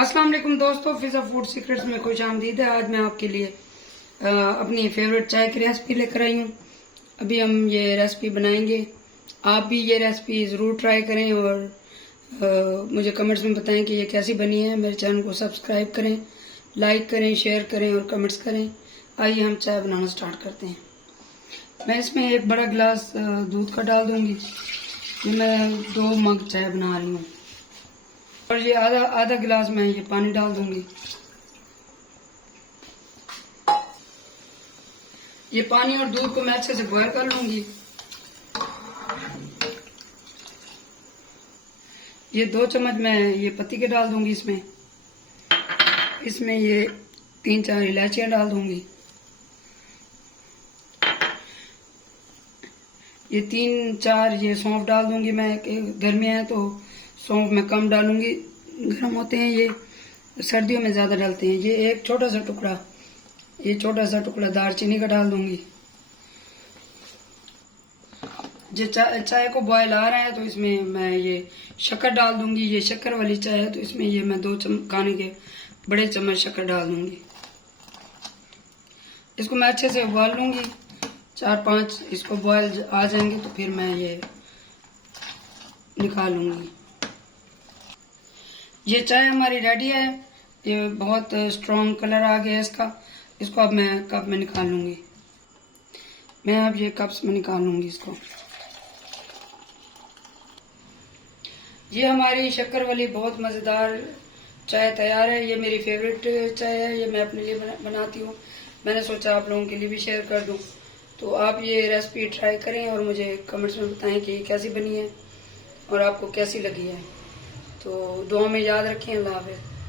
अस्सलाम वालेकुम दोस्तों, फिजा फूड सीक्रेट्स में खुश आमदीद है। आज मैं आपके लिए अपनी फेवरेट चाय की रेसिपी लेकर आई हूँ। अभी हम ये रेसिपी बनाएंगे। आप भी ये रेसिपी ज़रूर ट्राई करें और मुझे कमेंट्स में बताएं कि ये कैसी बनी है। मेरे चैनल को सब्सक्राइब करें, लाइक करें, शेयर करें और कमेंट्स करें। आइए हम चाय बनाना स्टार्ट करते हैं। मैं इसमें एक बड़ा गिलास दूध का डाल दूंगी। ये मैं 2 मग चाय बना रही हूँ। और ये आधा गिलास में ये पानी डाल दूंगी। ये पानी और दूध को मैं अच्छे से बॉयल कर लूंगी। ये 2 चम्मच मैं ये पत्ती के डाल दूंगी इसमें ये 3-4 इलायचियां डाल दूंगी। ये 3-4 ये सौंफ डाल दूंगी। मैं गर्मी है तो सौंफ मैं कम डालूंगी, गर्म होते हैं ये, सर्दियों में ज्यादा डालते हैं। ये एक छोटा सा टुकड़ा दालचीनी का डाल दूंगी। ये चाय को बॉयल आ रहा है तो इसमें मैं ये शक्कर डाल दूंगी। ये शक्कर वाली चाय है तो इसमें ये मैं 2 खाने के बड़े चम्मच शक्कर डाल दूंगी। इसको मैं अच्छे से उबाल लूंगी। 4-5 इसको बॉयल आ जाएंगे तो फिर मैं ये निकालूंगी। ये चाय हमारी रेडी है। ये बहुत स्ट्रॉन्ग कलर आ गया है इसका। इसको अब मैं कप में निकाल लूंगी। मैं अब ये कप्स में निकाल लूंगी इसको। ये हमारी शक्कर वाली बहुत मज़ेदार चाय तैयार है। ये मेरी फेवरेट चाय है। ये मैं अपने लिए बनाती हूँ। मैंने सोचा आप लोगों के लिए भी शेयर कर दूँ। तो आप ये रेसिपी ट्राई करें और मुझे कमेंट्स में बताएं कि ये कैसी बनी है और आपको कैसी लगी है। तो दुआ में याद रखें। अल्लाह हाफ़िज़।